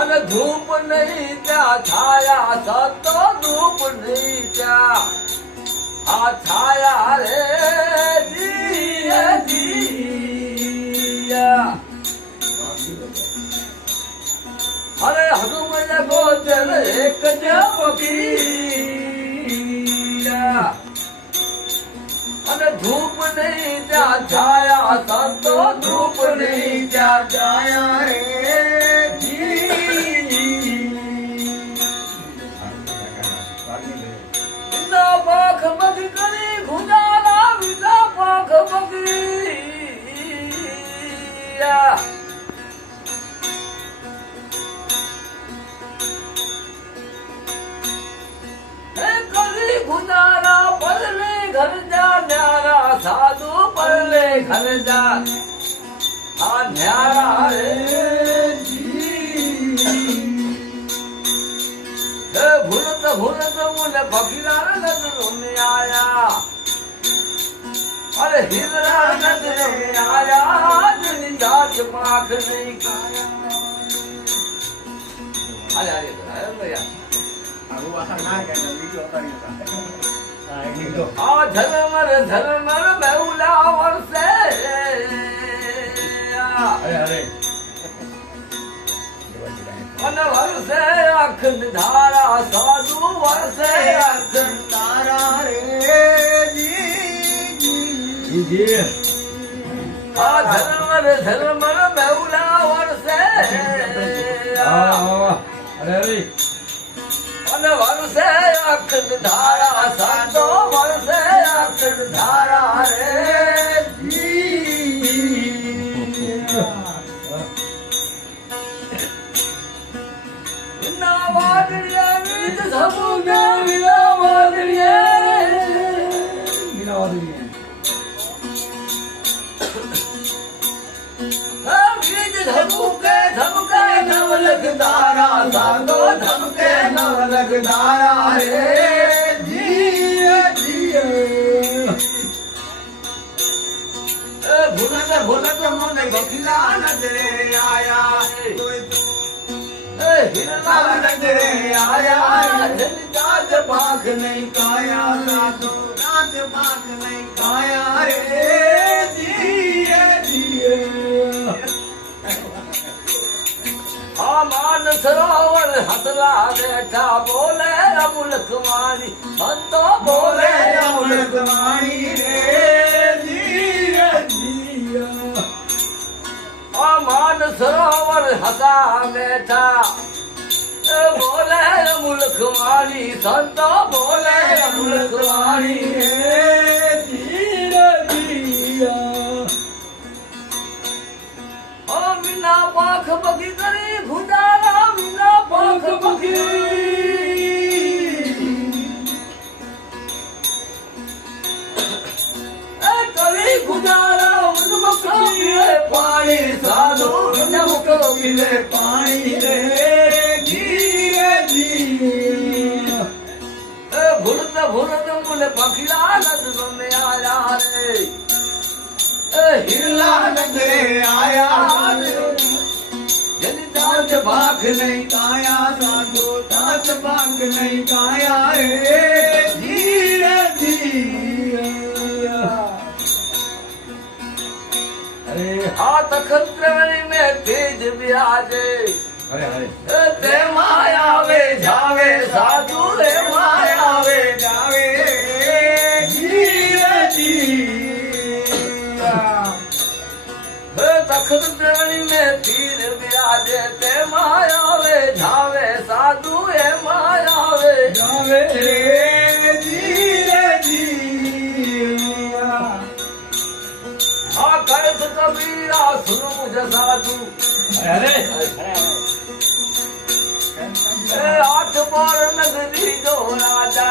અને ધૂપ નહીં ત્યાં છાયા સતો ધૂપ નહીં ત્યાં આ છાયા રે જીયા અરે હનુમન ગોચર એક જ પગીયા અને ધૂપ નહીં ત્યાં છાયા સતો ધૂપ નહીં ત્યાં છાયા રે પાખ બગી કરી ગુજારા વિના પાખ બગી કરી ગુજારા પરલે ઘર જા ન્યારા સાધુ પરલે ઘર જા આ ન્યારા રે ભૂલત ભૂલત મુને ફકીરા નજરો में आया अरे हिजरा नजर में आया जिन जात पाख नहीं खाया अरे अरे भैया झलमर बेउला वर्षे अरे वर्षे अखंड धारा साधु वर्षे अखंड धारा रे जी झलमर बेउला वर्षे अरे वर्षे अखंड धारा साधु वर्षे अखंड धारा रे नवलखदारा साधो धमके नवलखदारा रे जिए जिए भुलत भुलत मुने बखिला नजरे आया हिरला नजरे आया जात पाख नहीं काया साधो जात पाख नहीं काया रे जिए जिए मान सरोवर हसला बैठा बोले मुल्क वाणी संतो बोले मुल्क वाणी रे जिया जिया मान सरोवर हसा बैठा बोले मुल्क वाणी संतो बोले मुल्क वाणी रे जिया जिया मीना पाख बगी करी गुजारा मीना पाख बगी करी गुजारा उनमुख मिले पानी साधु उनमुख मिले पानी रे जीरे जी भूलत भूलत मुझे पखिला नजरों में आया रे हिरला नजरे आया यदि दांत भाग नहीं काया साधु दांत भाग नहीं काया रे धीरे धीरे अरे हाथ खंत्रवणी में तेज विराजे ते माया वे जावे साधु रे माया वे जावे धीरे धीरे तखत त्रिवेणी में तीर विराजे ते माया वे जावे साधु ए माया वे जावे धीरे धीरे हाँ कैस कबीरा सुन मुझे साधु अरे आठ बार नगरी जो राजा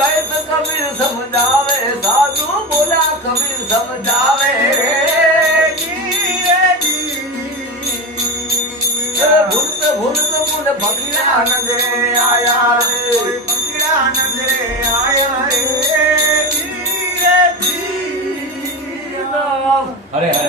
कैस कबीर समझावे साधु बोला कबीर समझावे भूलत भूलत मुझे फकीरा नजरे आया रे फकीरा नजरे आया रे धीरे धीरे હરે હરે